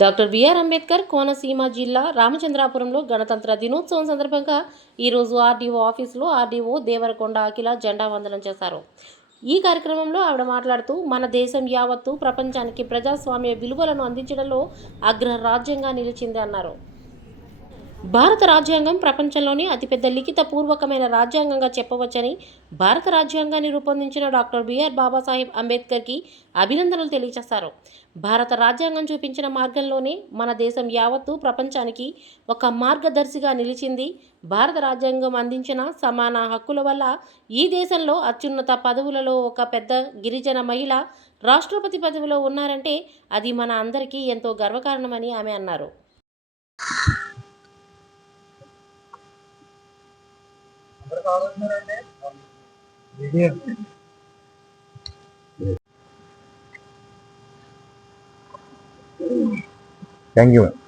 Doctor BR Ambedkar Konaseema జిల్లా రామచంద్రాపురంలో గణతంత్ర దినోత్సవం సందర్భంగా ఈరోజు ఆర్డీఓ ఆఫీసులో ఆర్డీఓ దేవరకొండ అఖిల జెండా వందనం చేశారు. ఈ కార్యక్రమంలో ఆవిడ మాట్లాడుతూ, మన దేశం యావత్తు ప్రపంచానికి ప్రజాస్వామ్య విలువలను అందించడంలో అగ్ర రాజ్యంగా నిలిచింది అన్నారు. భారత రాజ్యాంగం ప్రపంచంలోనే అతిపెద్ద లిఖిత పూర్వకమైన రాజ్యాంగంగా చెప్పవచ్చని, భారత రాజ్యాంగాన్ని రూపొందించిన డాక్టర్ బిఆర్ బాబాసాహెబ్ అంబేద్కర్కి అభినందనలు తెలియజేశారు. భారత రాజ్యాంగం చూపించిన మార్గంలోనే మన దేశం యావత్తు ప్రపంచానికి ఒక మార్గదర్శిగా నిలిచింది. భారత రాజ్యాంగం అందించిన సమాన హక్కుల వల్ల ఈ దేశంలో అత్యున్నత పదవులలో ఒక పెద్ద గిరిజన మహిళ రాష్ట్రపతి పదవిలో ఉన్నారంటే అది మన అందరికీ ఎంతో గర్వకారణమని ఆమె అన్నారు. Thank you.